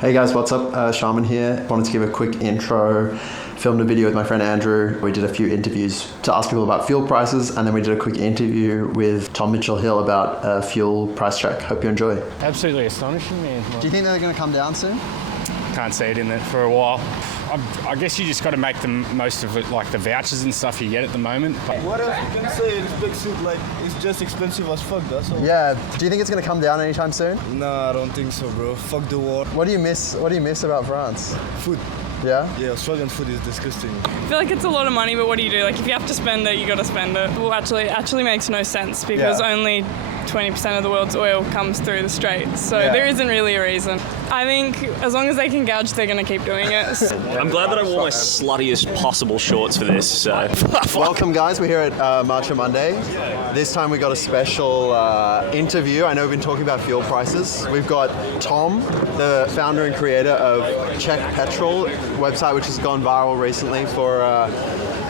Hey guys, what's up? Shaman here. Wanted to give a quick intro. Filmed a video with my friend Andrew. We did a few interviews to ask people about fuel prices, and then we did a quick interview with Tom Mitchell-Hill about fuel price track. Hope you enjoy. Absolutely astonishing, man. Do you think they're going to come down soon? Can't see it in it for a while. I guess you just got to make the most of it, like the vouchers and stuff you get at the moment. But what else you can say? It's big soup, like it's just expensive as fuck. That's all. Yeah. Do you think it's going to come down anytime soon? Nah, I don't think so, bro. Fuck the war. What do you miss about France? Food. Yeah? Yeah, Australian food is disgusting. I feel like it's a lot of money, but what do you do? Like if you have to spend it, you got to spend it. Well, actually makes no sense because only 20% of the world's oil comes through the Straits, so there isn't really a reason. I think as long as they can gouge, they're going to keep doing it. I'm glad that I wore my sluttiest possible shorts for this. So. Welcome, guys. We're here at Marcha Monday. This time we got a special interview. I know we've been talking about fuel prices. We've got Tom, the founder and creator of Czech Petrol website, which has gone viral recently for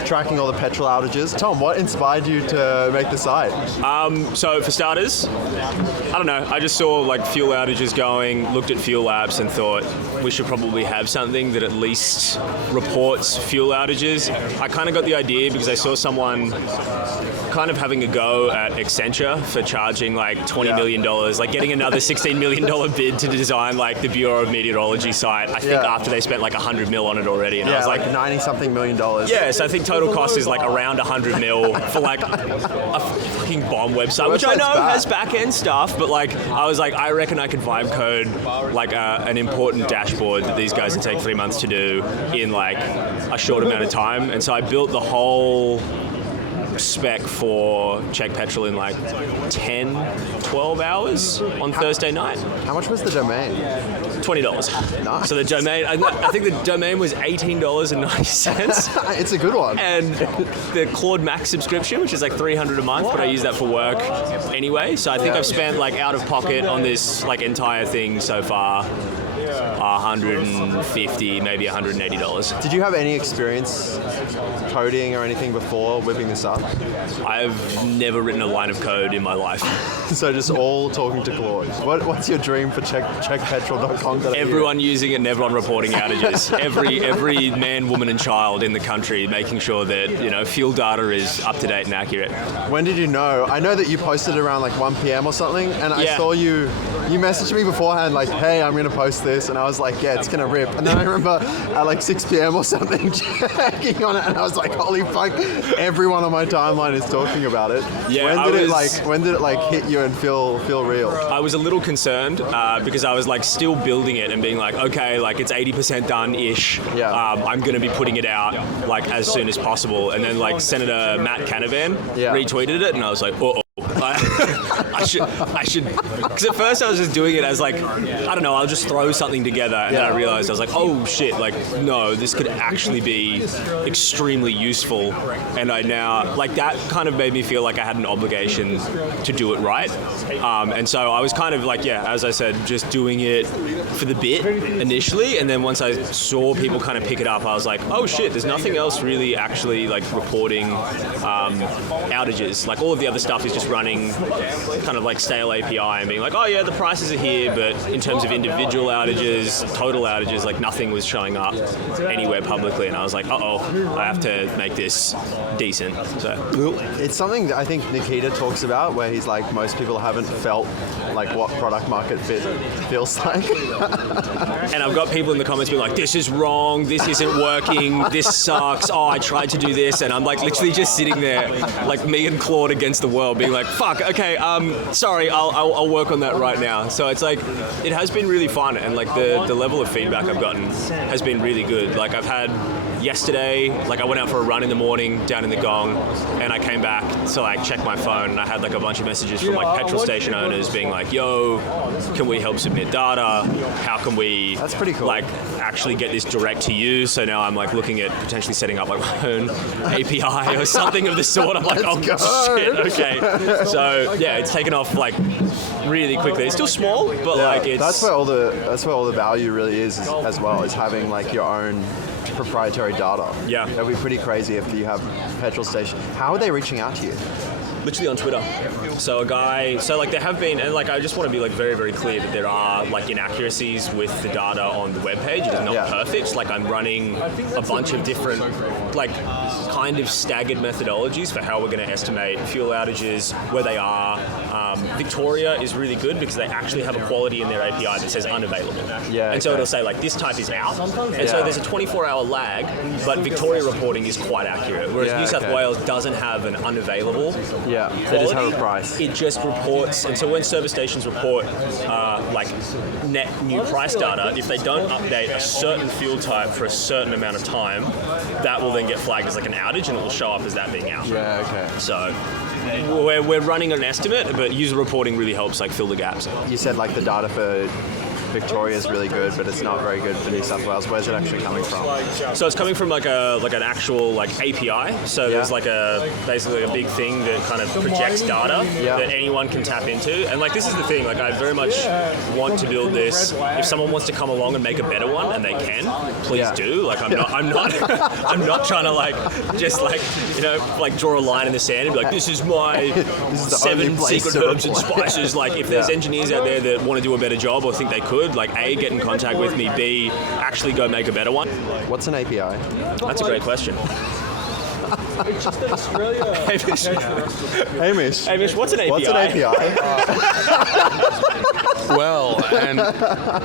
tracking all the petrol outages. Tom, what inspired you to make the site? So for starters, I don't know, I just saw like fuel outages going, looked at fuel apps and thought we should probably have something that at least reports fuel outages. I kind of got the idea because I saw someone kind of having a go at Accenture for charging like $20 million, like getting another $16 million bid to design like the Bureau of Meteorology site, I think after they spent like $100 million on it already. And I was like 90-something million dollars. Yeah, so I think total cost is like around $100 million for like a fucking bomb website, which I know has back-end stuff, but like I was like, I reckon I could vibe code like an important dashboard that these guys can take 3 months to do in like a short amount of time. And so I built the whole spec for Czech Petrol in like 10, 12 hours on Thursday night. How much was the domain? $20. Nice. So the domain, I think the domain was $18.90. It's a good one. And the Claude Max subscription, which is like $300 a month, but I use that for work anyway. So I think I've spent like out of pocket on this like entire thing so far $150, maybe $180. Did you have any experience coding or anything before whipping this up? I've never written a line of code in my life. So just all talking to Claude. What's your dream for czechpetrol.com? Everyone using it and everyone reporting outages. Every man, woman and child in the country making sure that, fuel data is up to date and accurate. When did you know? I know that you posted around like 1 p.m. or something, and I saw you messaged me beforehand like, hey, I'm going to post this, and I was like, yeah, it's going to rip. And then I remember at like 6 p.m. or something checking on it, and I was like, holy fuck, everyone on my timeline is talking about it. Yeah, when did it hit you and feel real? I was a little concerned because I was like still building it and being like, okay, like it's 80% done-ish. Yeah. I'm going to be putting it out like as soon as possible. And then like Senator Matt Canavan retweeted it, and I was like, uh-oh. I should, because at first I was just doing it as like, I don't know, I'll just throw something together, and then I realized I was like, oh shit, like no, this could actually be extremely useful, and I now, like that kind of made me feel like I had an obligation to do it right, and so I was kind of like, as I said, just doing it for the bit initially, and then once I saw people kind of pick it up, I was like, oh shit, there's nothing else really actually like reporting outages, like all of the other stuff is just running kind of like stale API and being like, oh yeah, the prices are here, but in terms of individual outages, total outages, like nothing was showing up anywhere publicly, and I was like, I have to make this decent. So it's something that I think Nikita talks about, where he's like, most people haven't felt like what product market fit feels like. And I've got people in the comments being like, this is wrong, this isn't working, this sucks, oh, I tried to do this, and I'm like literally just sitting there like me and Claude against the world being like, fuck, okay, sorry, I'll work on that right now. So it's like, it has been really fun, and like the level of feedback I've gotten has been really good. Like I've had yesterday, like I went out for a run in the morning down in the Gong, and I came back to like check my phone, and I had like a bunch of messages from like petrol station owners being like, yo, can we help submit data? How can we That's pretty cool. like actually get this direct to you? So now I'm like looking at potentially setting up like my own API or something of the sort. I'm like, oh shit, okay. So yeah, it's taken off like really quickly. It's still small, but like it's that's where all the value really is as well, is having like your own proprietary data. Yeah. That'd be pretty crazy if you have petrol station. How are they reaching out to you? literally on Twitter. So there have been, and like I just want to be like very, very clear that there are like inaccuracies with the data on the webpage. It is not perfect. Like I'm running a bunch of different like kind of staggered methodologies for how we're going to estimate fuel outages, where they are. Victoria is really good because they actually have a quality in their API that says unavailable. Yeah, and so it'll say like this type is out. And so there's a 24-hour lag, but Victoria reporting is quite accurate. Whereas New South Wales doesn't have an unavailable they just have a price. It just reports, and so when service stations report like net new price data, if they don't update a certain fuel type for a certain amount of time, that will then get flagged as like an outage and it will show up as that being out. Yeah, okay. So we're running an estimate, but user reporting really helps like fill the gaps. You said like the data for Victoria is really good, but it's not very good for New South Wales. Where's it actually coming from? So it's coming from like an actual like API. So there's like basically a big thing that kind of projects data that anyone can tap into. And like this is the thing, like I very much want to build this. If someone wants to come along and make a better one, and they can, please do. Like I'm not I'm not trying to like just like like draw a line in the sand and be like this is my 7 secret herbs and spices. Like if there's engineers out there that want to do a better job or think they could, like A, get in contact with me, B, actually go make a better one. What's an API? That's a great question. Hamish, what's an API? What's an API? Well, and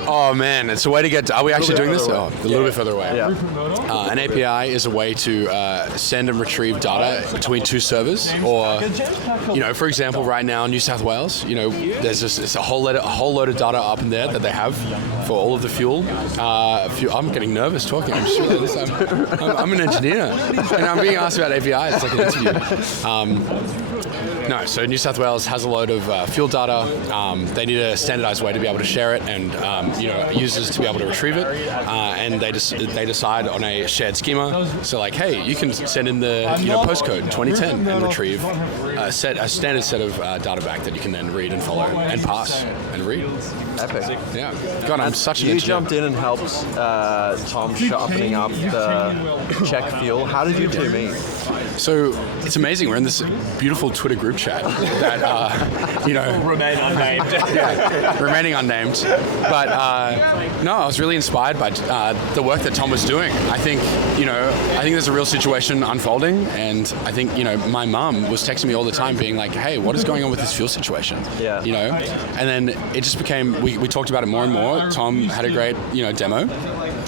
oh man, it's a way to get. Are we actually doing this? Oh, a little bit further away. Yeah. An API is a way to send and retrieve data between two servers, or for example, right now in New South Wales, there's just a whole load of data up in there that they have for all of the fuel. I'm getting nervous talking. I'm an engineer, and I'm being asked about APIs. It's like an interview. No, so New South Wales has a load of fuel data. They need a standardized way to be able to share it, and users to be able to retrieve it. And they decide on a shared schema. So like, hey, you can send in the postcode 2010 and retrieve a standard set of data back that you can then read and follow and pass and read. Epic. Yeah. God, I'm such an You engineer. jumped in and helped Tom sharpening up the Czech fuel. How did you two meet? So it's amazing. We're in this beautiful Twitter group chat that, Remain unnamed. remaining unnamed. But no, I was really inspired by the work that Tom was doing. I think there's a real situation unfolding, and I think, my mum was texting me all the time being like, hey, what is going on with this fuel situation? Yeah. And then it just became, we talked about it more and more. Tom had a great, demo.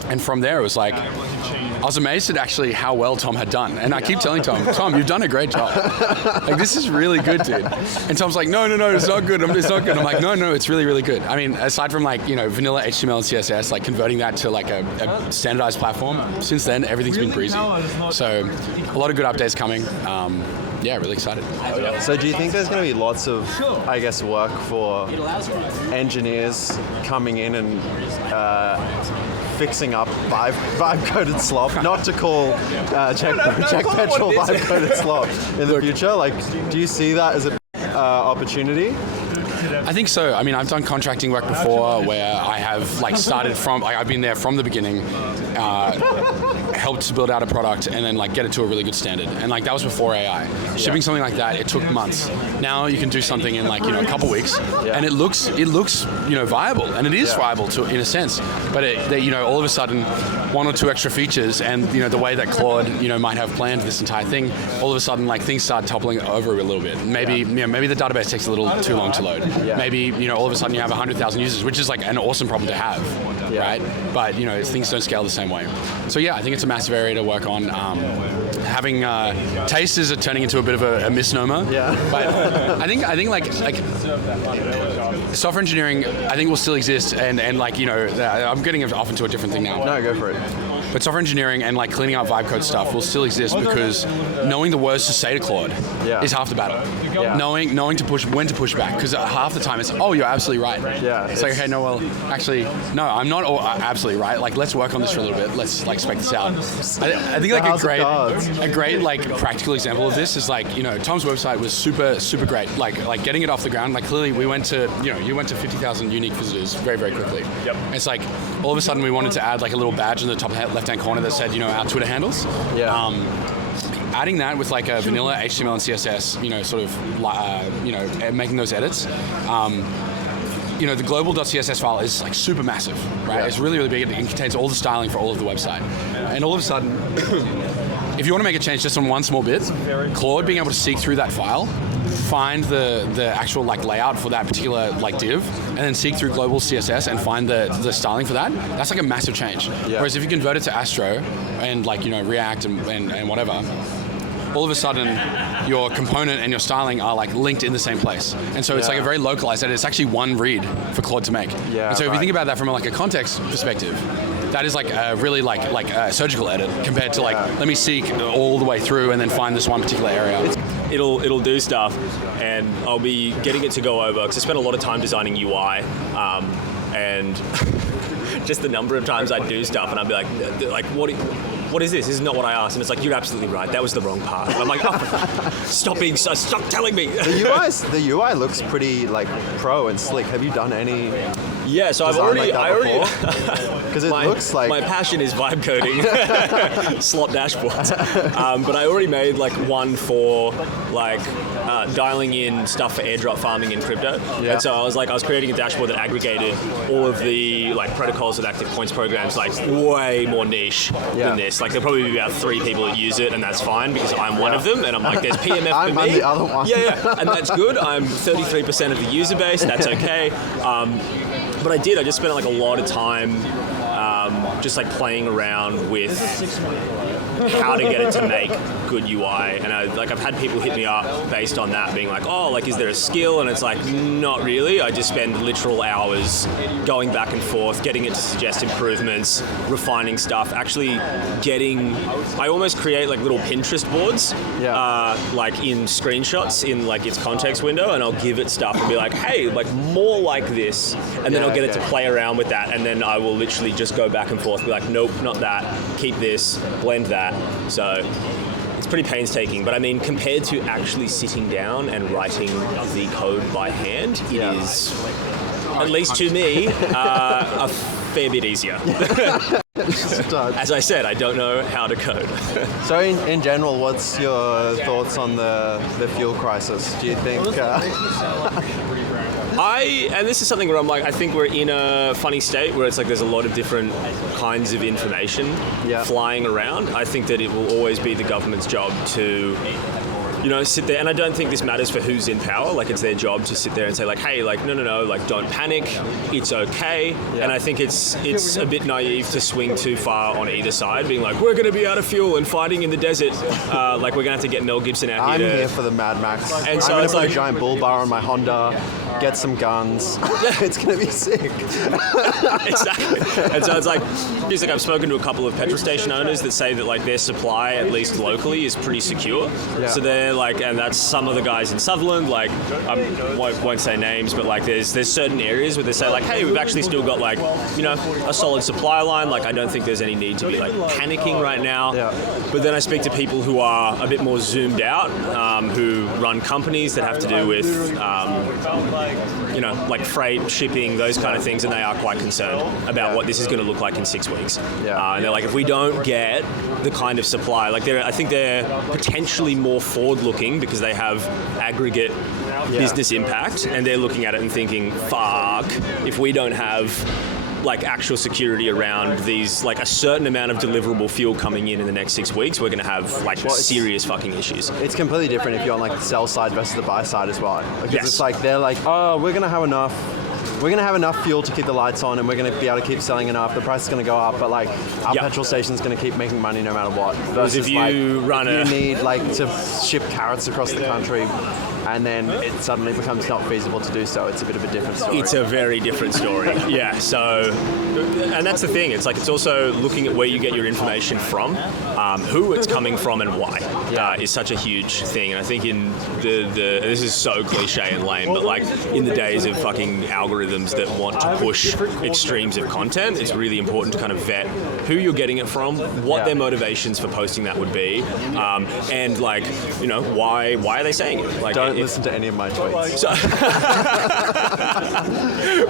And from there, it was like, I was amazed at actually how well Tom had done. And I keep telling Tom, you've done a great job. Like, this is really good, dude. And Tom's like, no, it's not good. It's not good. I'm like, no, it's really, really good. I mean, aside from like, vanilla HTML and CSS, like converting that to like a standardized platform, since then, everything's been breezy. So a lot of good updates coming. Yeah, really excited. So do you think there's going to be lots of, I guess, work for engineers coming in and fixing up vibe-coded slop? Not to call Czech Petrol vibe-coded slop in the future. Like, do you see that as an opportunity? I think so. I mean, I've done contracting work before where I have like started from, like I've been there from the beginning, helped to build out a product and then like get it to a really good standard. And like that was before AI. Shipping something like that, it took months. Now you can do something in like, a couple weeks and it looks, viable, and it is viable in a sense. But all of a sudden, one or two extra features and, the way that Claude, might have planned this entire thing, all of a sudden like things start toppling over a little bit. Maybe the database takes a little too long to load. Yeah. Maybe, all of a sudden you have 100,000 users, which is like an awesome problem to have, right? But, things don't scale the same way. So yeah, I think it's a massive area to work on. Having taste is turning into a bit of a misnomer. Yeah. But I think like software engineering, I think will still exist, and I'm getting off into a different thing now. No, go for it. But software engineering and like cleaning up vibe code stuff will still exist because knowing the words to say to Claude is half the battle. Yeah. Knowing when to push back, because half the time it's, oh, you're absolutely right. Yeah. It's like, okay, no, well, actually, no, I'm not absolutely right. Like, let's work on this for a little bit. Let's like spec this out. I think like a great like practical example of this is like, Tom's website was super, super great. Like getting it off the ground. Like clearly we went to, You went to 50,000 unique visitors very, very quickly. Yep. It's like all of a sudden we wanted to add like a little badge in the top left-hand corner that said, our Twitter handles. Yeah. Adding that with like a vanilla HTML and CSS, making those edits. The global.css file is like super massive, right? Yeah. It's really, really big. It contains all the styling for all of the website. And all of a sudden, if you want to make a change just on one small bit, Claude being able to seek through that file, find the actual like layout for that particular like div, and then seek through global CSS and find the styling for that, that's like a massive change. Yeah. Whereas if you convert it to Astro and like, React and whatever, all of a sudden your component and your styling are like linked in the same place. And so it's like a very localized edit. It's actually one read for Claude to make. Yeah, and so if you think about that from like a context perspective, that is like a really like a surgical edit compared to like, let me seek all the way through and then find this one particular area. It'll do stuff, and I'll be getting it to go over because I spent a lot of time designing UI, and just the number of times I'd do stuff and I'd be like, what is this? This is not what I asked. And it's like, you're absolutely right. That was the wrong part. And I'm like, stop telling me. The UI looks pretty like pro and slick. Have you done any? Yeah, so I already because it looks like my passion is vibe coding, slot dashboards. But I already made like one for like dialing in stuff for airdrop farming in crypto. Yeah. And so I was creating a dashboard that aggregated all of the like protocols with active points programs, like way more niche than this. Like there'll probably be about 3 people that use it, and that's fine because I'm one of them, and I'm like, there's PMF for me. I'm the other one. Yeah, and that's good. I'm 33% of the user base. That's okay. But I just spent like a lot of time just like playing around with how to get it to make good UI, and I've had people hit me up based on that, being like, oh, like, is there a skill? And it's like, not really. I just spend literal hours going back and forth, getting it to suggest improvements, refining stuff, actually I almost create like little Pinterest boards, like in screenshots in like its context window, and I'll give it stuff and be like, hey, like more like this, and then I'll get it to play around with that, and then I will literally just go back and forth, be like, nope, not that, keep this, blend that. So it's pretty painstaking, but I mean, compared to actually sitting down and writing the code by hand, it is, at least to me, a fair bit easier. As I said, I don't know how to code. So in general, what's your thoughts on the fuel crisis? Do you think... and this is something where I'm like, I think we're in a funny state where it's like there's a lot of different kinds of information flying around. I think that it will always be the government's job to, sit there, and I don't think this matters for who's in power. Like, it's their job to sit there and say like, hey, like, no, like, don't panic, it's okay. And I think it's a bit naive to swing too far on either side, being like, we're going to be out of fuel and fighting in the desert. Like, we're going to have to get Mel Gibson out here. I'm here for the Mad Max. And so I'm going it's to put like a giant bull bar on my Honda, get some guns. It's going to be sick. Exactly. And so it's like I've spoken to a couple of petrol station owners that say that like their supply, at least locally, is pretty secure. So they're like, and that's some of the guys in Sutherland, like, I won't say names, but like there's certain areas where they say like, hey, we've actually still got like, a solid supply line. Like, I don't think there's any need to be like panicking right now. But then I speak to people who are a bit more zoomed out, who run companies that have to do with, like freight, shipping, those kind of things, and they are quite concerned about what this is going to look like in 6 weeks. And they're like, if we don't get the kind of supply, like I think they're potentially more forward-looking because they have aggregate business impact, and they're looking at it and thinking, fuck, if we don't have like actual security around these, like a certain amount of deliverable fuel coming in the next 6 weeks, we're going to have like serious fucking issues. It's completely different if you're on like the sell side versus the buy side as well. Because it's like, they're like, oh, we're going to have enough fuel to keep the lights on, and we're going to be able to keep selling enough. The price is going to go up, but like our petrol station is going to keep making money no matter what. Versus if you you need like to ship carrots across the country, and then it suddenly becomes not feasible to do so. It's a bit of a different story. It's a very different story. So, and that's the thing. It's like, it's also looking at where you get your information from, who it's coming from, and why is such a huge thing. And I think in this is so cliche and lame, but like in the days of fucking algorithms that want to push extremes of content, it's really important to kind of vet who you're getting it from, what their motivations for posting that would be, and like, why are they saying it? Like, don't listen to any of my tweets. So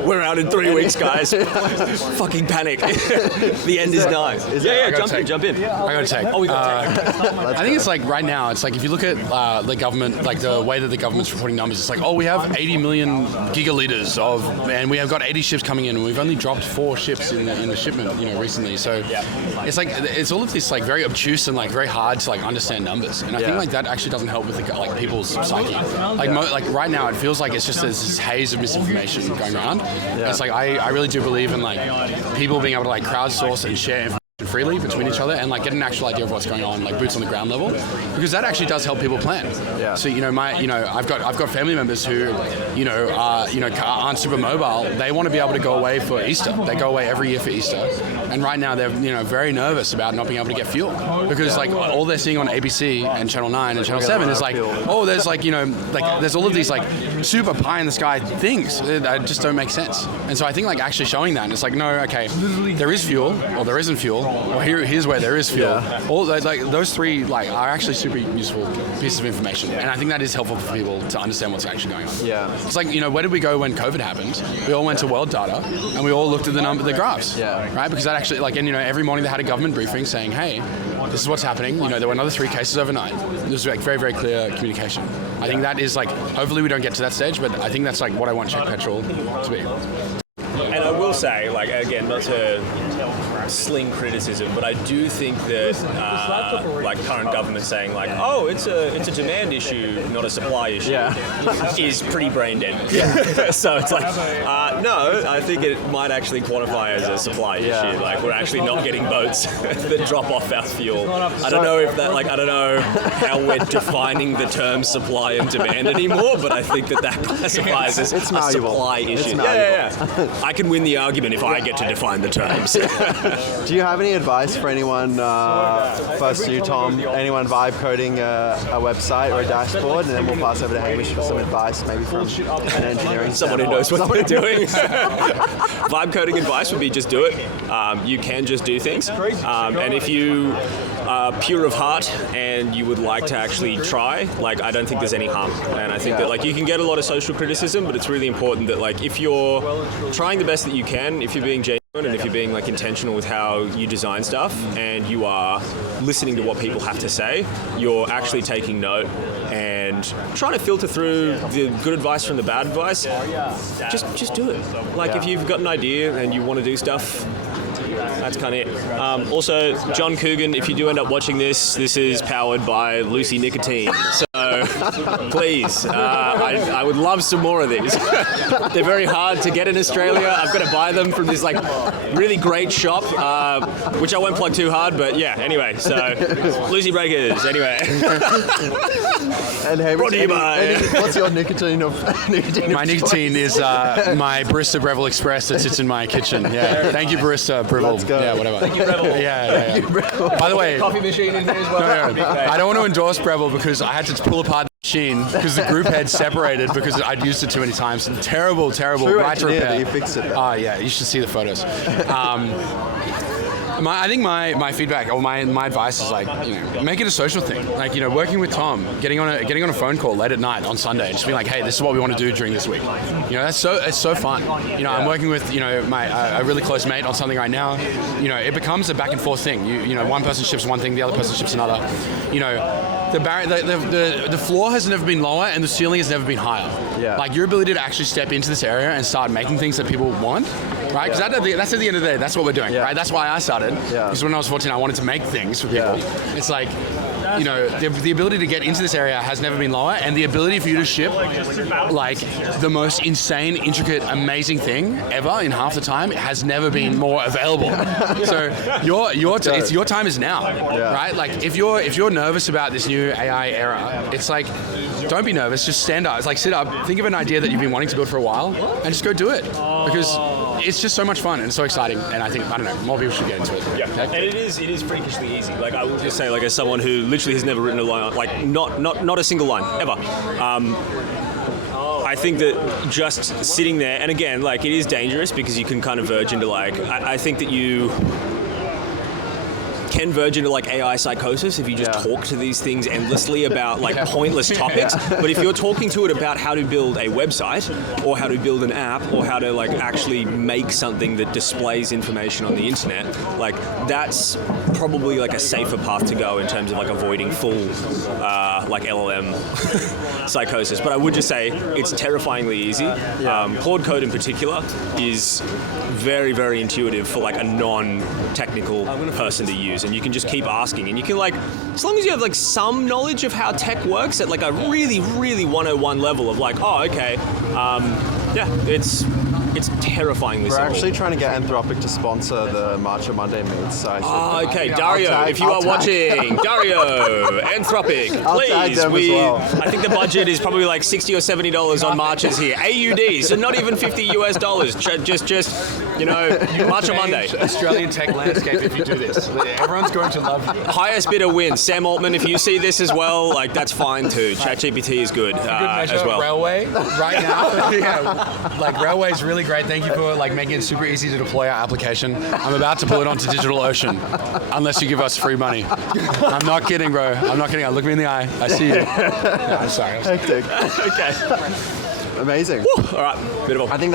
we're out in 3 weeks, guys. Fucking panic. The end is nigh. Jump in. I gotta take. Oh, we got I think it's like right now, it's like if you look at the government, like the way that the government's reporting numbers, it's like, oh, we have 80 million gigaliters and we have got 80 ships coming in, and we've only dropped 4 ships in the shipment, recently. So it's like, it's all of this like very obtuse and like very hard to like understand numbers. And I think like that actually doesn't help with like people's psyche. Like right now, it feels like it's just there's this haze of misinformation going around. And it's like, I really do believe in like people being able to like crowdsource and share information freely between each other and like get an actual idea of what's going on, like boots on the ground level, because that actually does help people plan. So I've got family members who aren't super mobile. They want to be able to go away for Easter. They go away every year for Easter, and right now they're very nervous about not being able to get fuel because like all they're seeing on ABC and Channel 9 and Channel 7 is like, oh, there's like there's all of these like super pie in the sky things that just don't make sense. And so I think like actually showing that, and it's like, no, okay, there is fuel or there isn't fuel. Well, here's where there is fuel. All those three are actually super useful pieces of information, and I think that is helpful for people to understand what's actually going on. It's like, where did we go when COVID happened? We all went to World Data and we all looked at the graphs, right? Because that actually every morning they had a government briefing saying, hey, this is what's happening. There were another 3 cases overnight. There's like very, very clear communication. I think that is like, hopefully we don't get to that stage, but I think that's like what I want Czech Petrol to be. And I will say, like, again, not to sling criticism, but I do think that like current government saying like, oh, it's a demand issue, not a supply issue, is pretty brain dead. So it's like, no, I think it might actually quantify as a supply issue. Like, we're actually not getting boats that drop off our fuel. I don't know if that, like, I don't know how we're defining the term supply and demand anymore, but I think that classifies as a supply issue. I can win the argument if I get to define the terms. Do you have any advice for anyone, first you, Tom, anyone vibe coding a website or a dashboard, and then we'll pass over to Hamish for some advice, maybe from an engineering someone who knows what they're doing. Vibe coding advice would be just do it. You can just do things. And if you are pure of heart and you would like to actually try, like, I don't think there's any harm. And I think that like you can get a lot of social criticism, but it's really important that like if you're trying the best that you can, if you're being genuine and if you're being like intentional with how you design stuff and you are listening to what people have to say, you're actually taking note and trying to filter through the good advice from the bad advice. Just do it. Like if you've got an idea and you want to do stuff, that's kind of it. Also, John Coogan, if you do end up watching this is powered by Lucy Nicotine. So please, I would love some more of these. They're very hard to get in Australia. I've got to buy them from this like really great shop, which I won't plug too hard, but yeah, anyway, so Lucy Breakers, anyway. And hey, brought to you by... what's your nicotine of My nicotine is my Barista Breville Express that sits in my kitchen. Yeah. Thank you, Barista Breville. Let's go. Yeah, whatever. Thank you, Breville. Yeah. By the way, coffee machine in here as well. No. I don't want to endorse Breville because I had to pull apart the machine because the group had separated because I'd used it too many times. Terrible. True right to repair. You fixed it. Yeah, you should see the photos. I think my feedback or my advice is like, make it a social thing. Like, working with Tom, getting on a phone call late at night on Sunday, and just being like, hey, this is what we want to do during this week. It's so fun. I'm working with a really close mate on something right now. It becomes a back and forth thing. One person ships one thing, the other person ships another. The floor has never been lower and the ceiling has never been higher. Like, your ability to actually step into this area and start making things that people want, right? Because that's at the end of the day, that's what we're doing, right? That's why I started. Because when I was 14, I wanted to make things for people. It's like, the ability to get into this area has never been lower, and the ability for you to ship like the most insane, intricate, amazing thing ever in half the time has never been more available. So your time is now, right? Like if you're nervous about this new AI era, it's like, don't be nervous. Just stand up. It's like sit up. Think of an idea that you've been wanting to build for a while, and just go do it because it's just so much fun and so exciting. And I think more people should get into it. Yeah, and it is freakishly easy. Like I will just say, like as someone who literally has never written a line, like not a single line ever. I think that just sitting there, and again, like it is dangerous because you can kind of verge into like I think that you can verge into like AI psychosis if you just talk to these things endlessly about like pointless topics. But if you're talking to it about how to build a website or how to build an app or how to like actually make something that displays information on the internet, like that's probably like a safer path to go in terms of like avoiding full like LLM psychosis. But I would just say it's terrifyingly easy. Claude Code in particular is very, very intuitive for like a non-technical person to use, and you can just keep asking, and you can like, as long as you have like some knowledge of how tech works at like a really, really 101 level of like, oh, okay, it's terrifyingly simple. We're actually trying to get Anthropic to sponsor the March of Monday meets. So okay, Dario, if you are watching, Dario, Anthropic, please. I think the budget is probably like $60 or $70 on marches here. AUD, so not even $50 US. Just you know, March of Monday. Australian tech landscape if you do this. Everyone's going to love you. Highest bidder wins. Sam Altman, if you see this as well, like that's fine too. ChatGPT is good as well. Railway right now. Like Railway is really great. Thank you for like making it super easy to deploy our application. I'm about to pull it onto DigitalOcean, unless you give us free money. I'm not kidding, bro. I'm not kidding. Look me in the eye. I see you. No, I'm sorry. Hectic. Okay. Amazing. Woo. All right. Beautiful. I think